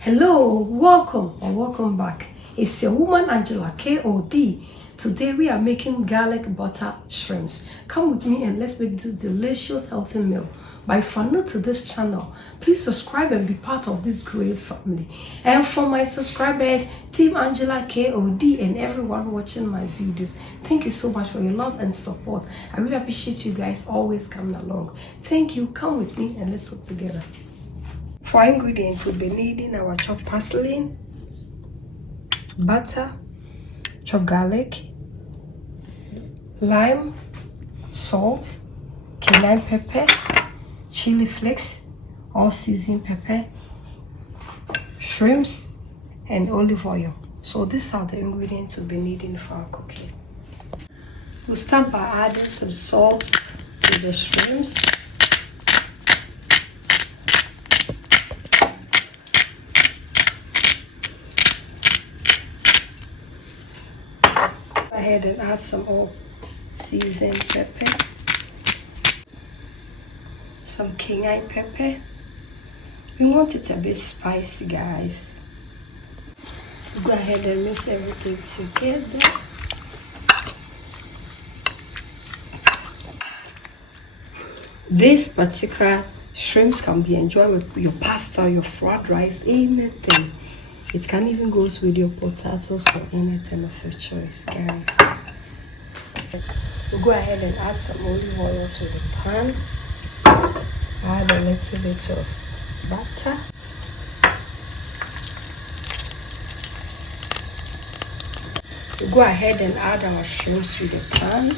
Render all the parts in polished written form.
Hello, welcome or welcome back. It's your woman Angela KOD. Today we are making garlic butter shrimps. Come with me and let's make this delicious healthy meal. But if you're new to this channel, please subscribe and be part of this great family. And for my subscribers, Team Angela KOD and everyone watching my videos, thank you so much for your love and support. I really appreciate you guys always coming along. Thank you. Come with me and let's cook together. For our ingredients, we'll be needing our chopped parsley, butter, chopped garlic, lime, salt, cayenne pepper, chili flakes, all seasoned pepper, shrimps, and olive oil. So these are the ingredients we'll be needing for our cooking. We'll start by adding some salt to the shrimps. Go ahead and add some all seasoned pepper, some cayenne pepper. We want it a bit spicy, guys. Go ahead and mix everything together. This particular shrimps can be enjoyed with your pasta, your fried rice, anything. It can even go with your potatoes or anything of your choice, guys. We'll go ahead and add some olive oil to the pan. Add a little bit of butter. We'll go ahead and add our shrimps to the pan.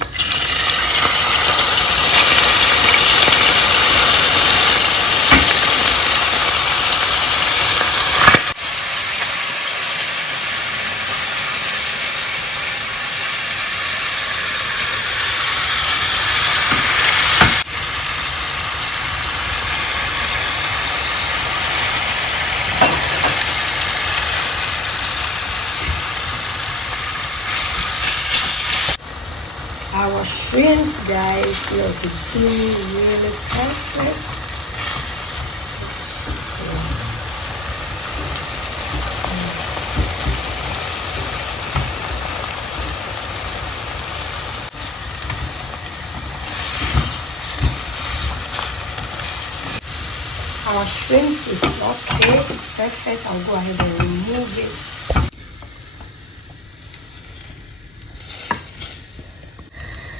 Our shrimps, guys, look, it's doing really perfect. Our shrimps is okay, perfect. I'll go ahead and remove it.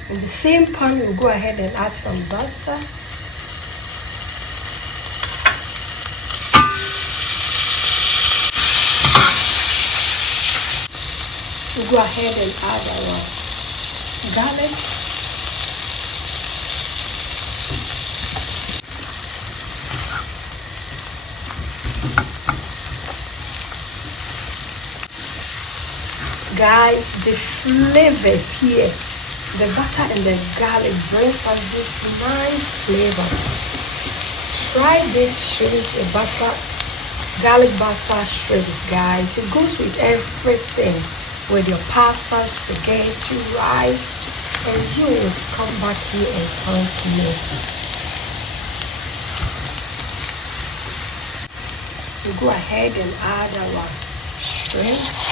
In the same pan, we'll go ahead and add some butter. We'll go ahead and add our garlic. Guys, the flavors here. The butter and the garlic brings out this nice flavor. Try this shrimps, garlic butter shrimps, guys. It goes with everything, with your pasta, spaghetti, rice, and you will come back here and thank me. We go ahead and add our shrimps.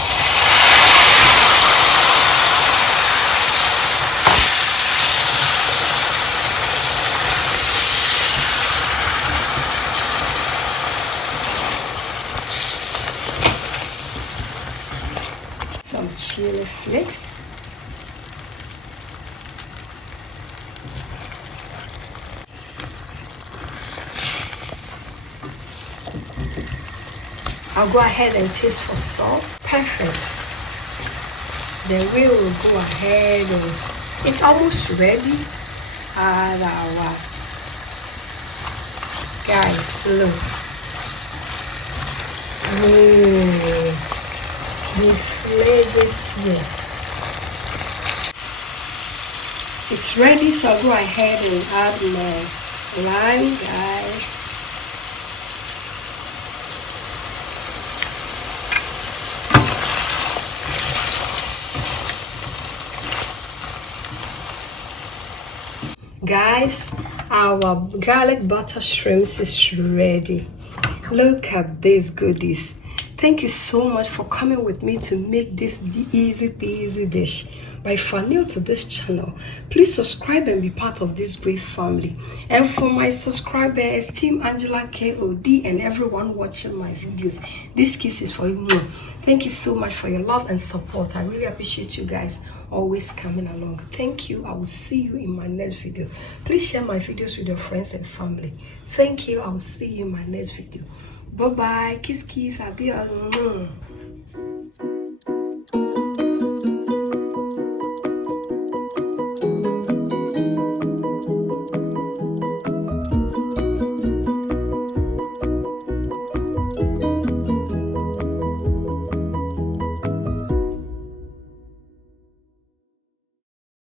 Some chili flakes. I'll go ahead and taste for salt. Perfect. Then we will go ahead and it's almost ready. Add our, guys, look. The flavors here. It's ready, so I'll go ahead and add my lime, guys. Guys, our garlic butter shrimps is ready. Look at these goodies. Thank you so much for coming with me to make this easy peasy dish. But if you're new to this channel, please subscribe and be part of this great family. And for my subscribers, Team Angela KOD, and everyone watching my videos, this kiss is for you. Thank you so much for your love and support. I really appreciate you guys always coming along. Thank you. I will see you in my next video. Please share my videos with your friends and family. Thank you. I will see you in my next video. Bye bye. Kiss kiss. Adios.